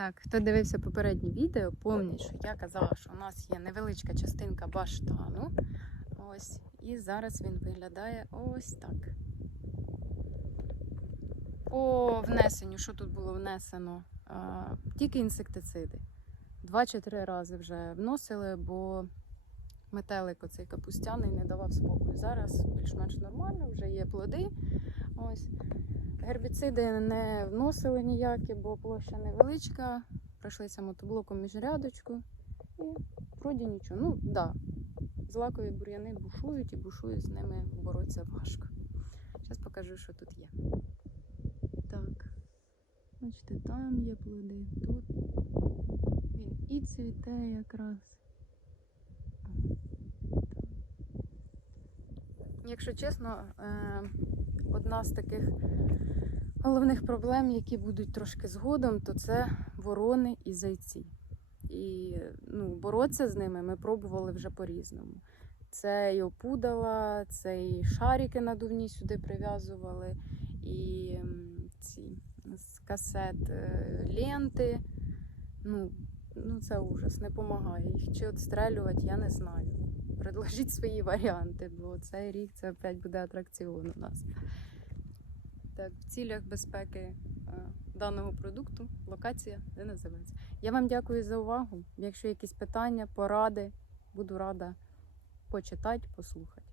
Так, хто дивився попереднє відео, пам'ятає, що я казала, що у нас є невеличка частинка баштану. Ось. І зараз він виглядає ось так. По внесенню, що тут було внесено? А, тільки інсектициди. Два чи три рази вже вносили, бо метелик оцей капустяний не давав спокою. Зараз більш-менш нормально, вже є плоди. Ось. Гербіциди не вносили ніякі, бо площа невеличка. Пройшлися мотоблоком між рядочку. І вроді нічого. Ну, так, да, злакові бур'яни бушують і бушують з ними боротися важко. Зараз покажу, що тут є. Так. Бачите, там є плоди, тут. Він і цвіте якраз. Якщо чесно, е, одна з таких головних проблем, які будуть трошки згодом, то це ворони і зайці. І ну, боротися з ними ми пробували вже по-різному. Це і опудала, це і шарики надувні сюди прив'язували, і ці з касет е, ленти. Ну, ну це ужас, не допомагає. Їх чи відстрелювати, я не знаю. Предложіть свої варіанти, бо цей рік це опять буде атракціон у нас. Так, в цілях безпеки е, даного продукту локація не називається. Я вам дякую за увагу. Якщо якісь питання, поради, буду рада почитати, послухати.